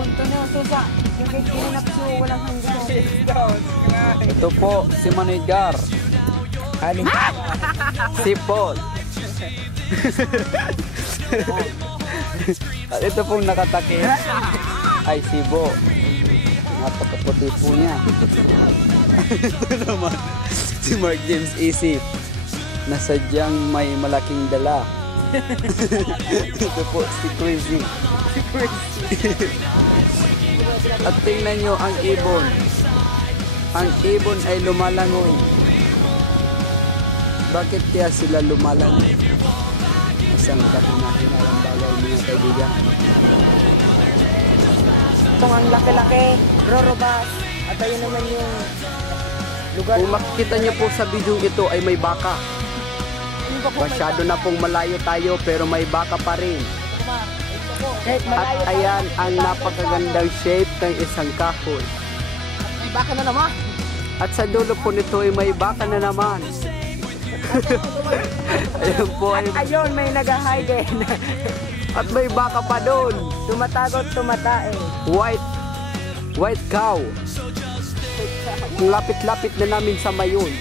punto na, Susa. Yung kay Kinapso, walang hanggang. Ito po, si Manedgar. Ano? Si Paul. At ito pong nakatakip ay si Bo. Napakaputi po niya. Ito naman, si Mark James Isip na sadyang may malaking dala. Ito po, si Crazy. At tingnan nyo ang ibon. Ang ibon ay lumalangoy. Bakit kaya sila lumalangoy? Isang kahinahinarang bagay, mga kaibigan. Itong ang laki-laki, Rorobas. At ayun naman yung lugar. Kung makikita nyo po sa video ito ay may baka. Masyado na pong malayo tayo pero may baka pa rin. At ayan ang napakagandang shape ng isang kahoy. May baka na naman. At sa dulo po nito ay may baka na naman. Ayun po ay... Ayun, may nag-hide. At may baka pa doon. Tumatagot, tumatae. White cow. Lapit-lapit na namin sa mayon.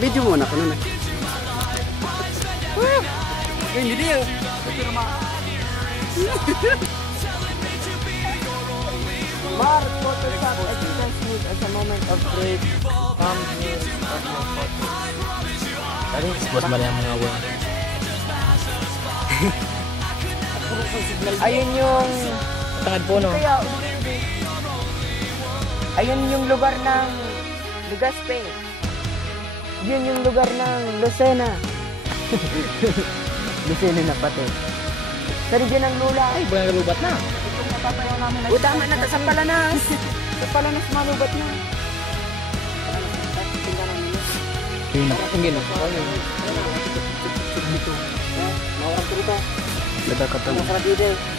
Video mo na ko na. Hindi dia. Mark, Photoshop experience me as a moment of great calm here of your photo. Tadi bos mana yang mengawal? Ayun yung... Tangad puno. Ayun yung lugar ng Legazpi. Yun yung lugar ng Lucena. Lucena na pati. Pero dyan ang lula. Ay, buwan lubat na. Itong napatayaw namin. O tama na, sa Palanas. Sa Palanas malubat na. Tingin na. Tingin na.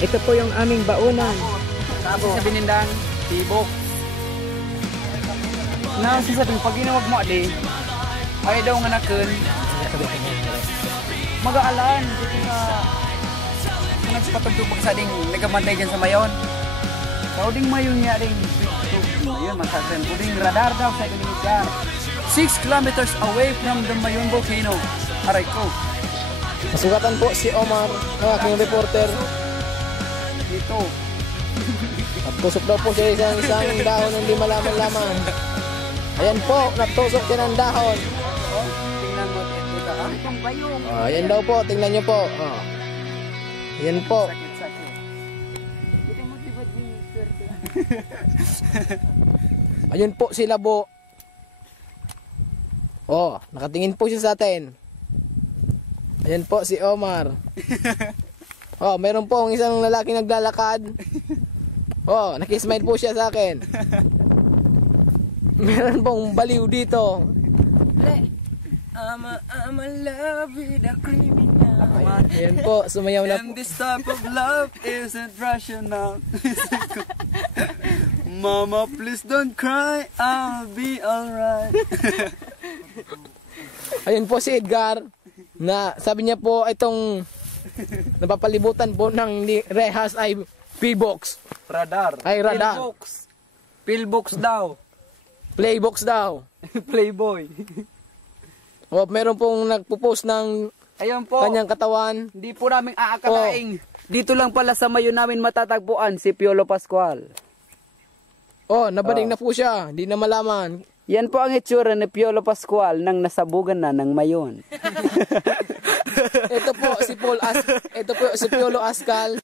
Ito po yung aming baunan. Sabi sa binindan, tibok. Na sasabing pag ginawag mo adi, ay daw nga nakun. Mag-aalaan dito nga nagpatugtog sa ding nagamantay dyan sa mayon. Sa uding mayon niya ding mayon masakyan. Uding radar daw sa Indonesia. 6 kilometers away from the Mayon volcano. Aray ko. Masugatan po si Omar, ang aking reporter. Dito. At tusok daw po siya isang dahon ng di malaman-laman. Ayan po, natusok siya ng dahon. Tingnan mo dito ha. Itong bayong. Ayan daw po, tingnan nyo po. Ayan po. Sakit-sakit. Ito mo tibad din swerte. Ayan po si Labo. Oh, nakatingin po siya sa atin. Ayan po si Omar. Oh, meron po ang isang lalaki naglalakad. Oh, nakismile po siya sa akin. Meron pong baliw dito. I'm a love with a criminal. Ayan po, sumayaw na And po. this type of love isn't rational. Mama, please don't cry. I'll be alright. Ayan po si Edgar. Na sabi niya po itong napapalibutan po ng rehas ay P-box. Radar. Ay, radar. Pillbox. Pillbox daw. Playbox daw. Playboy. O, meron pong nagpo-post ng Ayan po. kanyang katawan. Hindi po namin aakalaing. Dito lang pala sa mayon namin matatagpuan si Piolo Pascual. Oh, nabaling na po siya. Hindi na malaman. Yan po ang itsura ni Piolo Pascual nang nasabugan na ng mayon. Ito po si Piolo Ascal.